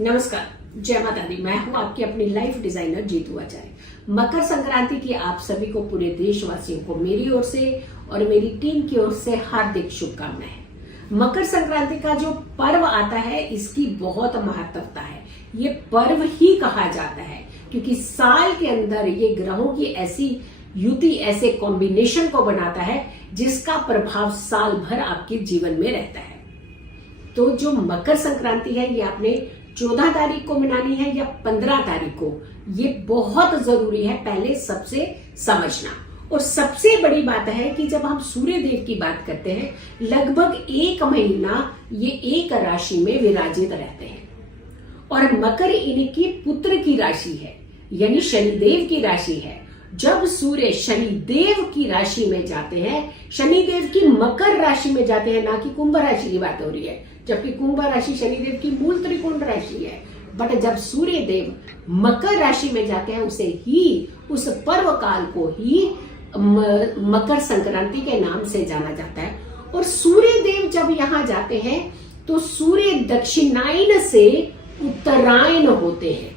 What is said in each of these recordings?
नमस्कार, जय माता दी। मैं हूं आपकी अपनी लाइफ डिजाइनर जीतू आचार्य। मकर संक्रांति की आप सभी को, पूरे देशवासियों को मेरी ओर से और मेरी टीम की ओर से हार्दिक शुभकामनाएं। मकर संक्रांति का जो पर्व आता है, इसकी बहुत महत्वता है। ये पर्व ही कहा जाता है क्योंकि साल के अंदर ये ग्रहों की ऐसी युति, ऐसे कॉम्बिनेशन को बनाता है जिसका प्रभाव साल भर आपके जीवन में रहता है। तो जो मकर संक्रांति है, ये आपने 14 तारीख को मनानी है या 15 तारीख को, ये बहुत जरूरी है पहले सबसे समझना। और सबसे बड़ी बात है कि जब हम सूर्य देव की बात करते हैं, लगभग 1 महीना ये एक राशि में विराजित रहते हैं और मकर इनकी पुत्र की राशि है, यानी शनिदेव की राशि है। जब सूर्य शनिदेव की राशि में जाते हैं, शनिदेव की मकर राशि में जाते हैं, ना कि कुंभ राशि की बात हो रही है, जबकि कुंभ राशि शनिदेव की मूल त्रिकोण राशि है। बट जब सूर्य देव मकर राशि में जाते हैं, उस पर्व काल को ही मकर संक्रांति के नाम से जाना जाता है। और सूर्य देव जब यहाँ जाते हैं तो सूर्य दक्षिणायन से उत्तरायण होते हैं।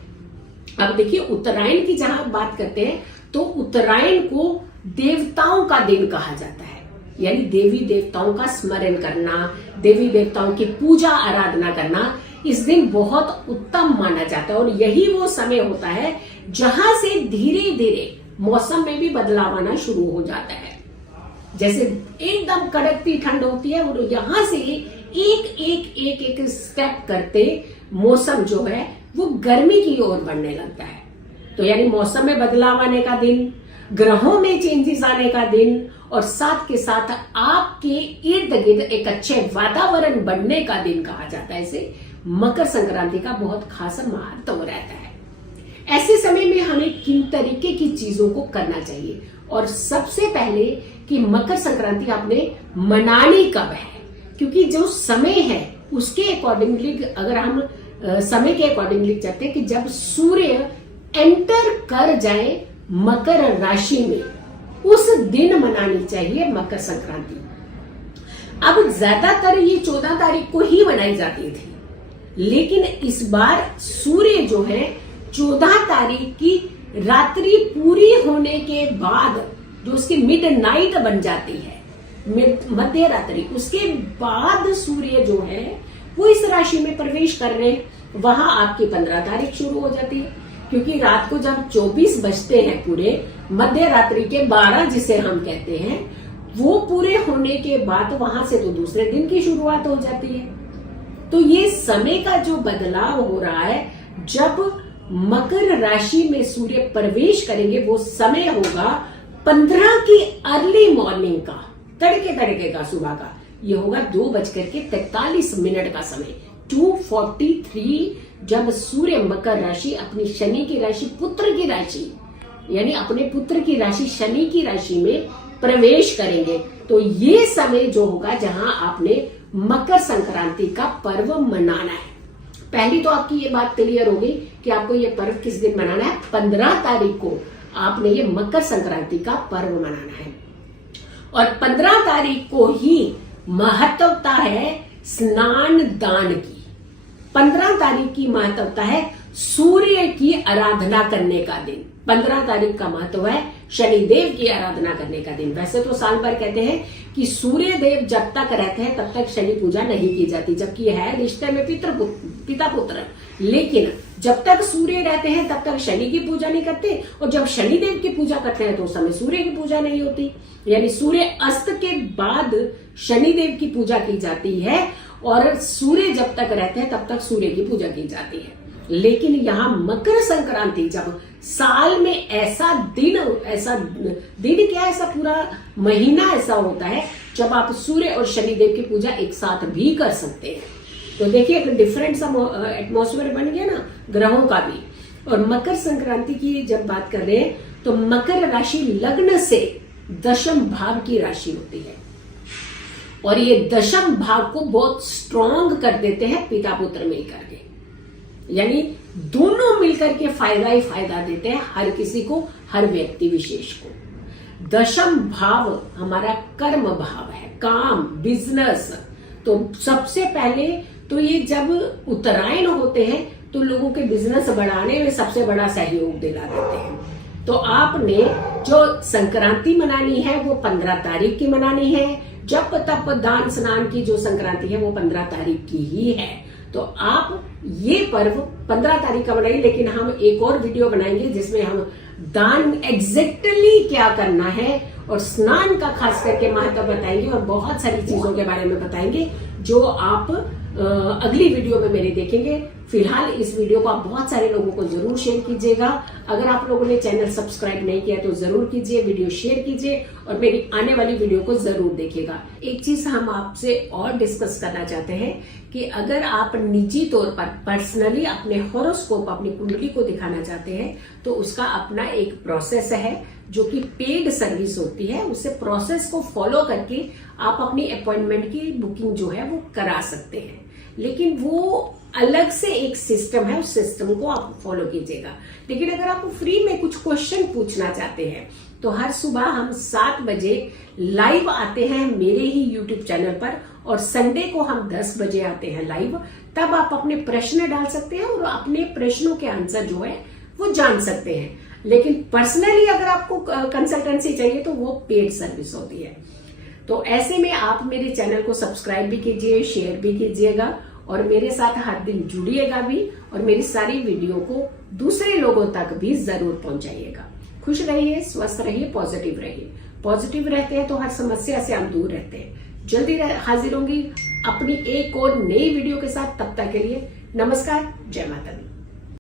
अब देखिए, उत्तरायण की जहां बात करते हैं तो उत्तरायण को देवताओं का दिन कहा जाता है, यानी देवी देवताओं का स्मरण करना, देवी देवताओं की पूजा आराधना करना इस दिन बहुत उत्तम माना जाता है। और यही वो समय होता है जहां से धीरे धीरे मौसम में भी बदलाव आना शुरू हो जाता है। जैसे एकदम कड़कती ठंड होती है और यहां से एक स्टेप करते मौसम जो है वो गर्मी की ओर बढ़ने लगता है। तो यानी मौसम में बदलाव आने का दिन, ग्रहों में चेंजेस आने का दिन, और साथ के साथ आपके इर्द गिर्द एक अच्छे वातावरण बनने का दिन कहा जाता है। इसे मकर संक्रांति का बहुत खास महत्व रहता है। ऐसे समय में हमें किन तरीके की चीजों को करना चाहिए, और सबसे पहले कि मकर संक्रांति आपने मनानी कब है, क्योंकि जो समय है उसके अकॉर्डिंगली, अगर हम समय के अकॉर्डिंगली चाहते हैं कि जब सूर्य एंटर कर जाए मकर राशि में, उस दिन मनानी चाहिए मकर संक्रांति। अब ज्यादातर ये 14 तारीख को ही मनाई जाती थी, लेकिन इस बार सूर्य जो है 14 तारीख की रात्रि पूरी होने के बाद, जो उसकी मिड नाइट बन जाती है, मध्य रात्रि, उसके बाद सूर्य जो है वो इस राशि में प्रवेश कर रहे हैं। वहां आपकी 15 तारीख शुरू हो जाती है, क्योंकि रात को जब 24 बजते हैं पूरे, मध्य रात्रि के 12 जिसे हम कहते हैं, वो पूरे होने के बाद वहां से तो दूसरे दिन की शुरुआत हो जाती है। तो ये समय का जो बदलाव हो रहा है, जब मकर राशि में सूर्य प्रवेश करेंगे, वो समय होगा 15 की अर्ली मॉर्निंग का, तड़के का सुबह का। ये होगा 2:43 का समय, 2:43, जब सूर्य मकर राशि, अपनी शनि की राशि, पुत्र की राशि, यानी अपने पुत्र की राशि शनि की राशि में प्रवेश करेंगे। तो ये समय जो होगा जहां आपने मकर संक्रांति का पर्व मनाना है। पहली तो आपकी ये बात क्लियर होगी कि आपको ये पर्व किस दिन मनाना है। 15 तारीख को आपने ये मकर संक्रांति का पर्व मनाना है, और 15 तारीख को ही महत्वता है स्नान दान की। 15 तारीख की महत्वता है सूर्य की आराधना करने का दिन। 15 तारीख का महत्व है शनिदेव की आराधना करने का दिन। वैसे तो साल भर कहते हैं कि सूर्य देव जब तक रहते हैं तब तक शनि पूजा नहीं की जाती, जबकि है रिश्ते में पिता पुत्र, लेकिन जब तक सूर्य रहते हैं तब तक शनि की पूजा नहीं करते, और जब शनिदेव की पूजा करते हैं तो उस समय सूर्य की पूजा नहीं होती। यानी सूर्य अस्त के बाद शनिदेव की पूजा की जाती है, और सूर्य जब तक रहते हैं तब तक सूर्य की पूजा की जाती है। लेकिन यहाँ मकर संक्रांति, जब साल में ऐसा दिन क्या, ऐसा पूरा महीना ऐसा होता है जब आप सूर्य और शनिदेव की पूजा एक साथ भी कर सकते हैं। तो देखिए, एक डिफरेंट सा एटमॉस्फेयर बन गया ना ग्रहों का भी। और मकर संक्रांति की जब बात कर रहे हैं तो मकर राशि लग्न से दशम भाव की राशि होती है, और ये दशम भाव को बहुत स्ट्रॉन्ग कर देते हैं पिता पुत्र मिलकर के, यानी दोनों मिलकर के फायदा ही फायदा देते हैं हर किसी को, हर व्यक्ति विशेष को। दशम भाव हमारा कर्म भाव है, काम, बिजनेस। तो सबसे पहले तो ये जब उत्तरायण होते हैं तो लोगों के बिजनेस बढ़ाने में सबसे बड़ा सहयोग दिला देते हैं। तो आपने जो संक्रांति मनानी है वो 15 तारीख की मनानी है। जप तप दान स्नान की जो संक्रांति है वो 15 तारीख की ही है। तो आप ये पर्व 15 तारीख का बनाइए, लेकिन हम एक और वीडियो बनाएंगे जिसमें हम दान एग्जैक्टली क्या करना है और स्नान का खास करके महत्व बताएंगे और बहुत सारी चीजों के बारे में बताएंगे जो आप अगली वीडियो में मेरे देखेंगे। फिलहाल इस वीडियो को आप बहुत सारे लोगों को जरूर शेयर कीजिएगा। अगर आप लोगों ने चैनल सब्सक्राइब नहीं किया तो जरूर कीजिए, वीडियो शेयर कीजिए और मेरी आने वाली वीडियो को जरूर देखिएगा। एक चीज हम आपसे और डिस्कस करना चाहते हैं कि अगर आप निजी तौर पर पर्सनली अपने हॉरोस्कोप, अपनी कुंडली को दिखाना चाहते हैं तो उसका अपना एक प्रोसेस है जो कि पेड सर्विस होती है। उसे प्रोसेस को फॉलो करके आप अपनी अपॉइंटमेंट की बुकिंग जो है वो करा सकते हैं, लेकिन वो अलग से एक सिस्टम है, उस सिस्टम को आप फॉलो कीजिएगा। लेकिन अगर आप फ्री में कुछ क्वेश्चन पूछना चाहते हैं तो हर सुबह हम 7 बजे लाइव आते हैं मेरे ही यूट्यूब चैनल पर और संडे को हम 10 बजे आते हैं लाइव। तब आप अपने प्रश्न डाल सकते हैं और अपने प्रश्नों के आंसर जो है वो जान सकते हैं। लेकिन पर्सनली अगर आपको कंसल्टेंसी चाहिए तो वो पेड सर्विस होती है। तो ऐसे में आप मेरे चैनल को सब्सक्राइब भी कीजिए, शेयर भी कीजिएगा और मेरे साथ हर दिन जुड़िएगा भी और मेरी सारी वीडियो को दूसरे लोगों तक भी जरूर पहुंचाइएगा। खुश रहिए, स्वस्थ रहिए, पॉजिटिव रहिए। पॉजिटिव रहते हैं तो हर समस्या से हम दूर रहते हैं। जल्दी हाजिर होंगी अपनी एक और नई वीडियो के साथ। तब तक के लिए नमस्कार, जय माता दी।